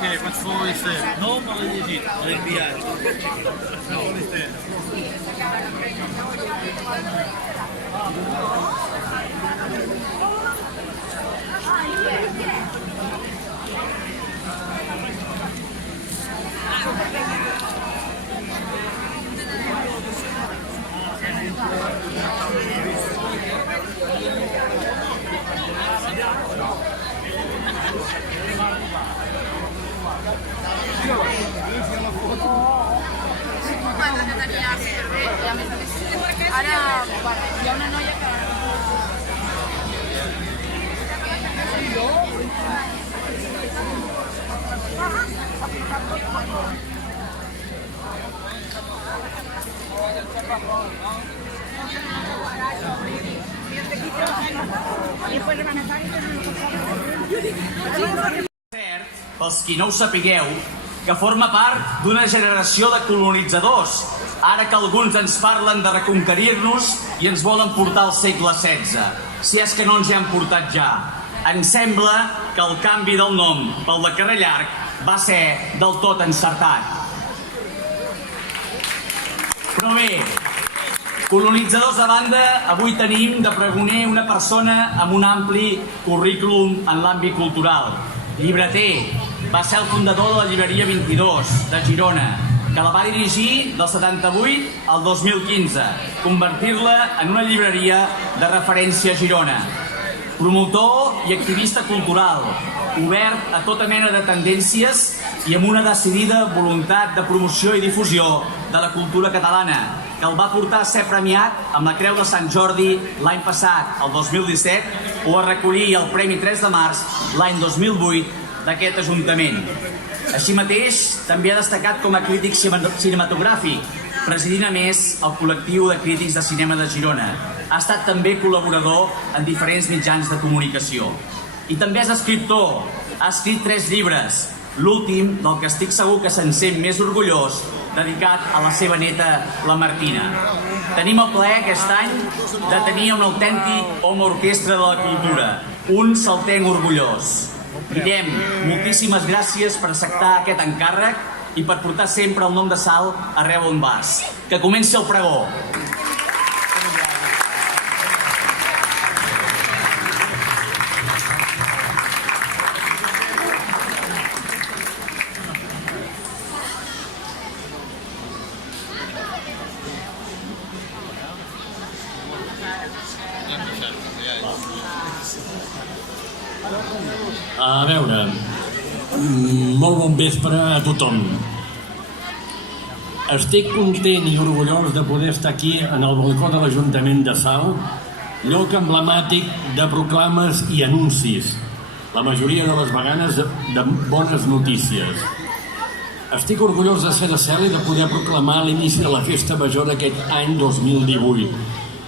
Què, quants folis té? No, me l'he llegit, l'he enviat. Quants folis té? Ara, hi ha una noia que... Pels qui no ho sapigueu, que forma part d'una generació de colonitzadors, ara que alguns ens parlen de reconquerir-nos i ens volen portar al segle XVI, si és que no ens hi han portat ja. Ens sembla que el canvi del nom pel de Carrer Llarg va ser del tot encertat. Però bé, colonitzadors de banda, avui tenim de pregoner una persona amb un ampli currículum en l'àmbit cultural. Llibreter, va ser el fundador de la llibreria 22 de Girona, que la va dirigir del 78 al 2015, convertir-la en una llibreria de referència a Girona. Promotor i activista cultural, obert a tota mena de tendències i amb una decidida voluntat de promoció i difusió de la cultura catalana, que el va portar a ser premiat amb la Creu de Sant Jordi l'any passat, el 2017, o a recollir el Premi 3 de març l'any 2008 d'aquest Ajuntament. Així mateix, també ha destacat com a crític cinematogràfic, presidint a més el col·lectiu de crítics de cinema de Girona. Ha estat també col·laborador en diferents mitjans de comunicació. I també és escriptor. Ha escrit 3 llibres, l'últim, del que estic segur que se'n sent més orgullós, dedicat a la seva neta, la Martina. Tenim el plaer aquest any de tenir un autèntic home orquestra de la cultura, un saltenc orgullós. Guillem, moltíssimes gràcies per acceptar aquest encàrrec i per portar sempre el nom de Salt arreu on vas. Que comenci el pregó. A veure, molt bon vespre a tothom. Estic content i orgullós de poder estar aquí en el balcó de l'Ajuntament de Salt, lloc emblemàtic de proclames i anuncis, la majoria de les vegades de bones notícies. Estic orgullós de ser de Cel i de poder proclamar l'inici de la Festa Major d'aquest any 2018.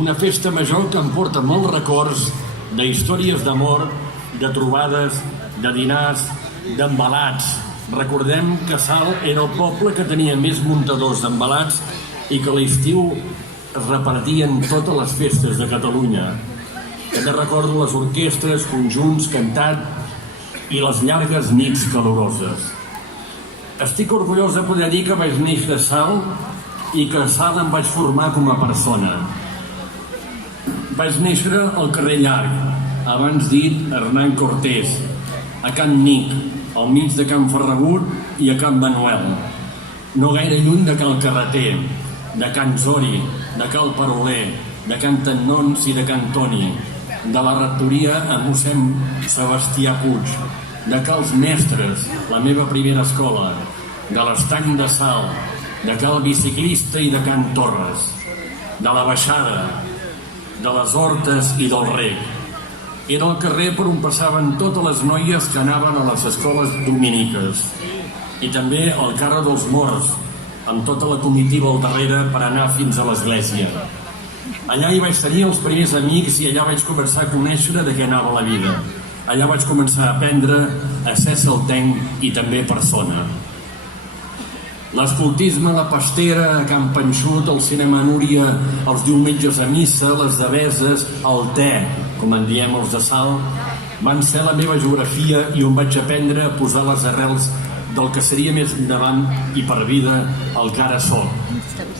Una festa major que em porta molts records d'històries d'amor, de trobades, de dinars, d'embalats. Recordem que Salt era el poble que tenia més muntadors d'embalats i que a l'estiu es repartien totes les festes de Catalunya. També recordo les orquestres, conjunts, cantat i les llargues nits caloroses. Estic orgullós de poder dir que vaig néixer a Salt i que a Salt em vaig formar com a persona. Vaig néixer al carrer Llarg, abans dit Hernán Cortés, a Can Nic, al mig de Can Ferragut i a Can Manuel. No gaire lluny de Cal Carreter, de Can Zori, de Cal Paroler, de Can Tannons i de Can Toni, de la rectoria a mossèn Sebastià Puig, de Cals Mestres, la meva primera escola, de l'Estany de Salt, de Cal Biciclista i de Can Torres, de la Baixada, de les Hortes i del Rec. Era el carrer per on passaven totes les noies que anaven a les escoles dominiques. I també el carro dels Morts, amb tota la comitiva al darrere per anar fins a l'església. Allà hi vaig tenir els primers amics i allà vaig començar a conèixer de què anava la vida. Allà vaig començar a aprendre a ser saltenc i també persona. L'escoltisme, la pastera, a Can Panxut, el cinema Núria, els diumenges a missa, les deveses, el te, com en diem els de Salt, van ser la meva geografia i on vaig aprendre a posar les arrels del que seria més endavant i per vida el que ara soc.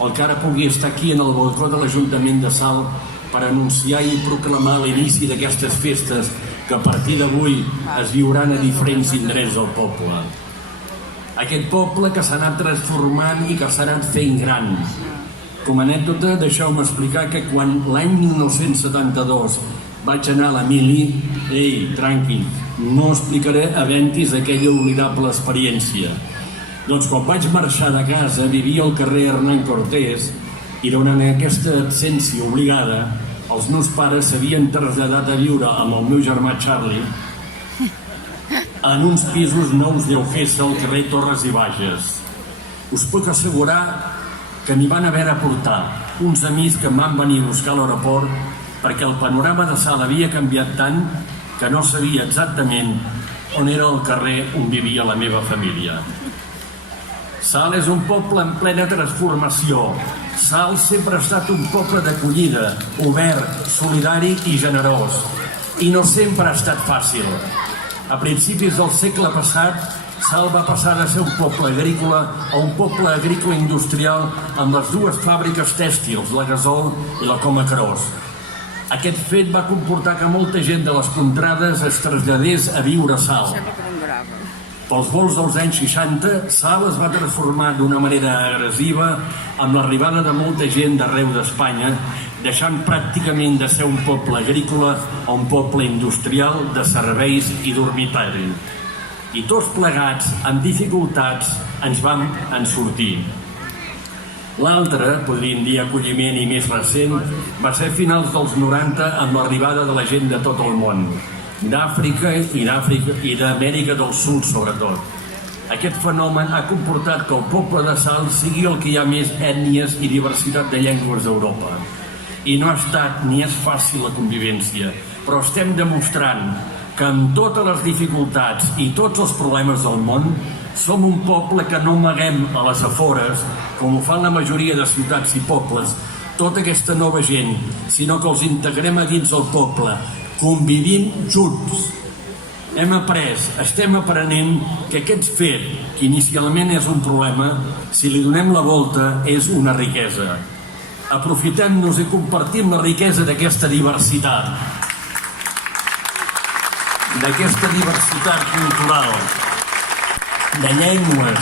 El que ara pugui estar aquí en el balcó de l'Ajuntament de Salt per anunciar i proclamar l'inici d'aquestes festes que a partir d'avui es viuran a diferents indrets del poble. Aquest poble que s'ha anat transformant i que s'ha anat fent gran. Com a anècdota, deixeu-me explicar que quan l'any 1972 vaig anar a l'Emili, tranqui, no explicaré a Ventis aquella oblidable experiència. Doncs quan vaig marxar de casa, vivia al carrer Hernán Cortés i durant aquesta absència obligada, els meus pares s'havien traslladat a viure amb el meu germà Charlie en uns pisos nous d'Eugesa al carrer Torres i Bages. Us puc assegurar que m'hi van haver de portar uns amics que em van venir a buscar a l'aeroport perquè el panorama de Salt havia canviat tant que no sabia exactament on era el carrer on vivia la meva família. Salt és un poble en plena transformació. Salt sempre ha estat un poble d'acollida, obert, solidari i generós. I no sempre ha estat fàcil. A principis del segle passat, Salt va passar de ser un poble agrícola a un poble agrícola industrial amb les dues fàbriques tèxtils, la Gasol i la Coma Cros. Aquest fet va comportar que molta gent de les contrades es traslladés a viure a Salt. Pels volts dels anys 60, Salt es va transformar d'una manera agressiva amb l'arribada de molta gent d'arreu d'Espanya, deixant pràcticament de ser un poble agrícola a un poble industrial de serveis i dormitori. I tots plegats, amb dificultats, ens vam en sortir. L'altre, podríem dir acolliment i més recent, va ser a finals dels 90 amb l'arribada de la gent de tot el món, d'Àfrica i d'Amèrica del Sud, sobretot. Aquest fenomen ha comportat que el poble de Salt sigui el que hi ha més ètnies i diversitat de llengües d'Europa. I no ha estat ni és fàcil la convivència, però estem demostrant que amb totes les dificultats i tots els problemes del món som un poble que no amaguem a les afores, com ho fan la majoria de ciutats i pobles, tota aquesta nova gent, sinó que els integrem a dins el poble, convivint junts. Estem aprenent que aquest fet, que inicialment és un problema, si li donem la volta és una riquesa. Aprofitem-nos i compartim la riquesa d'aquesta diversitat cultural, de llengües,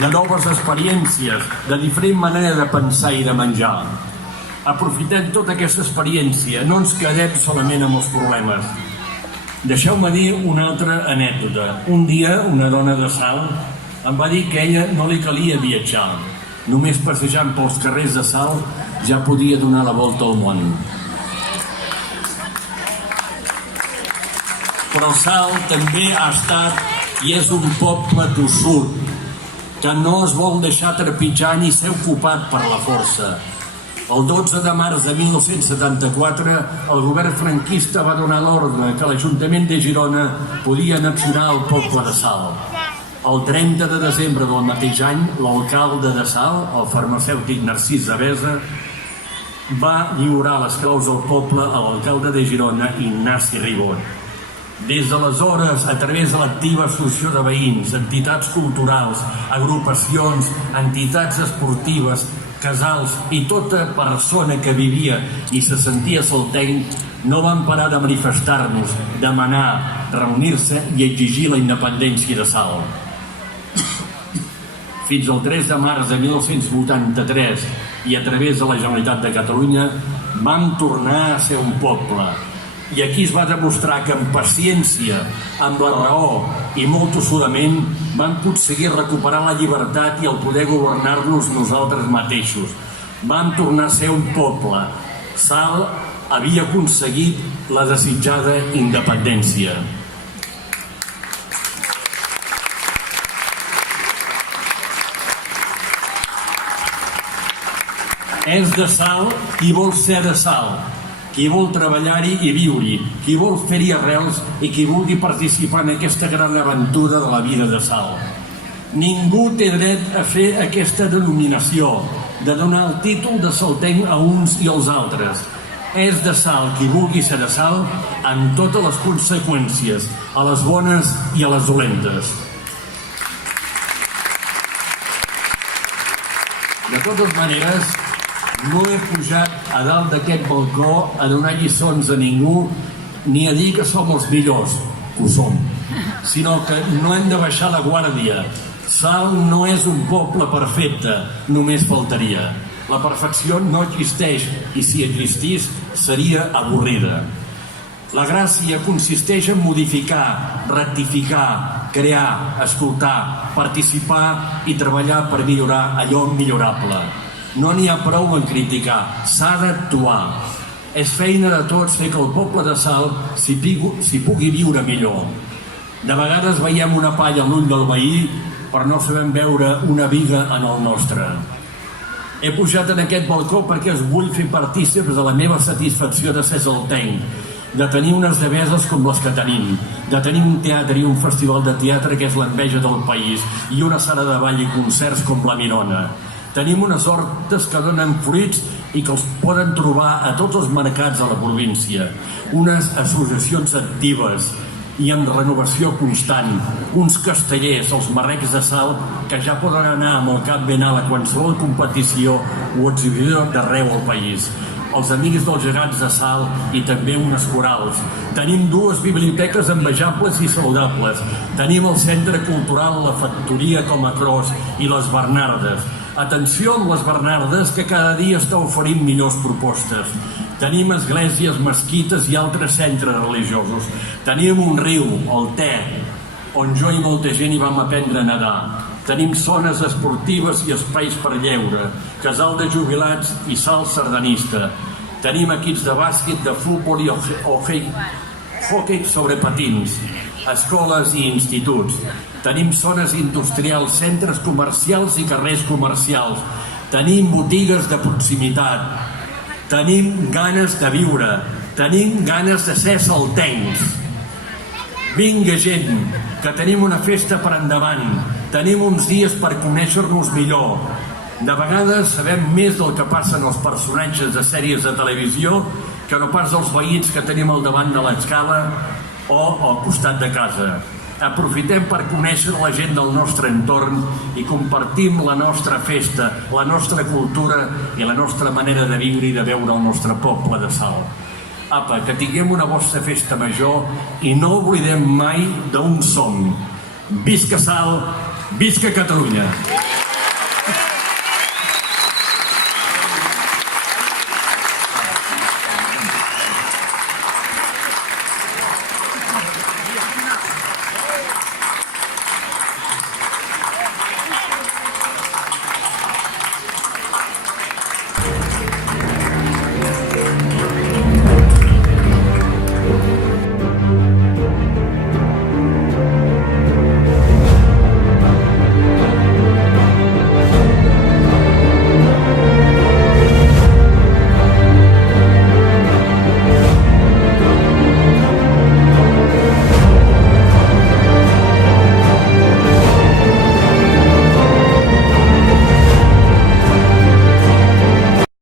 de noves experiències, de diferent manera de pensar i de menjar. Aprofitem tota aquesta experiència, no ens quedem solament amb els problemes. Deixeu-me dir una altra anècdota. Un dia, una dona de Salt em va dir que a ella no li calia viatjar. Només passejant pels carrers de Salt ja podia donar la volta al món. Però Salt també ha estat i és un poble tossut, que no es vol deixar trepitjar ni ser ocupat per la força. El 12 de març de 1974, el govern franquista va donar l'ordre que l'Ajuntament de Girona podia annexionar el poble de Salt. El 30 de desembre del mateix any, l'alcalde de Salt, el farmacèutic Narcís Devesa, va lliurar les claus del poble a l'alcalde de Girona, Ignasi Ribot. Des d'aleshores, a través de l'activa associació de veïns, entitats culturals, agrupacions, entitats esportives, casals i tota persona que vivia i se sentia saltenc, no van parar de manifestar-nos, demanar, reunir-se i exigir la independència de Salt. Fins al 3 de març de 1983 i a través de la Generalitat de Catalunya vam tornar a ser un poble. I aquí es va demostrar que amb paciència, amb la raó i molt tossudament vam aconseguir recuperar la llibertat i el poder governar-nos nosaltres mateixos. Vam tornar a ser un poble. Salt havia aconseguit la desitjada independència. És de Salt qui vol ser de Salt, qui vol treballar-hi i viure-hi, qui vol fer-hi arrels i qui vulgui participar en aquesta gran aventura de la vida de Salt. Ningú té dret a fer aquesta denominació, de donar el títol de saltenc a uns i als altres. És de Salt qui vulgui ser de Salt, amb totes les conseqüències, a les bones i a les dolentes. De totes maneres, no he pujat a dalt d'aquest balcó a donar lliçons a ningú ni a dir que som els millors, que ho som, sinó que no hem de baixar la guàrdia. Salt no és un poble perfecte, només faltaria. La perfecció no existeix i si existís seria avorrida. La gràcia consisteix en modificar, rectificar, crear, escoltar, participar i treballar per millorar allò millorable. No n'hi ha prou en criticar, s'ha d'actuar. És feina de tots fer que el poble de Salt s'hi pugui viure millor. De vegades veiem una palla a l'ull del veí, però no sabem veure una viga en el nostre. He pujat en aquest balcó perquè us vull fer partícips de la meva satisfacció de ser saltenc, de tenir unes deveses com les que tenim, de tenir un teatre i un festival de teatre que és l'enveja del país i una sala de ball i concerts com la Mirona. Tenim unes hortes que donen fruits i que els poden trobar a tots els mercats de la província, unes associacions actives i amb renovació constant, uns castellers, els marrecs de Salt, que ja poden anar amb el cap ben alt a qualsevol competició o exhibició d'arreu al país, els amics dels gegants de Salt i també unes corals. Tenim dues biblioteques envejables i saludables. Tenim el Centre Cultural La Factoria com a Cros i les Bernardes. Atenció amb les Bernardes, que cada dia està oferint millors propostes. Tenim esglésies, mesquites i altres centres religiosos. Tenim un riu, el Ter, on jo i molta gent hi vam aprendre a nedar. Tenim zones esportives i espais per lleure, casal de jubilats i salt sardanista. Tenim equips de bàsquet, de futbol i hoquei sobre patins, escoles i instituts. Tenim zones industrials, centres comercials i carrers comercials. Tenim botigues de proximitat. Tenim ganes de viure. Tenim ganes de ser saltencs. Vinga, gent, que tenim una festa per endavant. Tenim uns dies per conèixer-nos millor. De vegades sabem més del que passen els personatges de sèries de televisió que no pas els veïns que tenim al davant de l'escala o al costat de casa. Aprofitem per conèixer la gent del nostre entorn i compartim la nostra festa, la nostra cultura i la nostra manera de viure i de veure el nostre poble de Salt. Apa, que tinguem una vostra festa major i no oblidem mai d'on som. Visca Salt, visca Catalunya!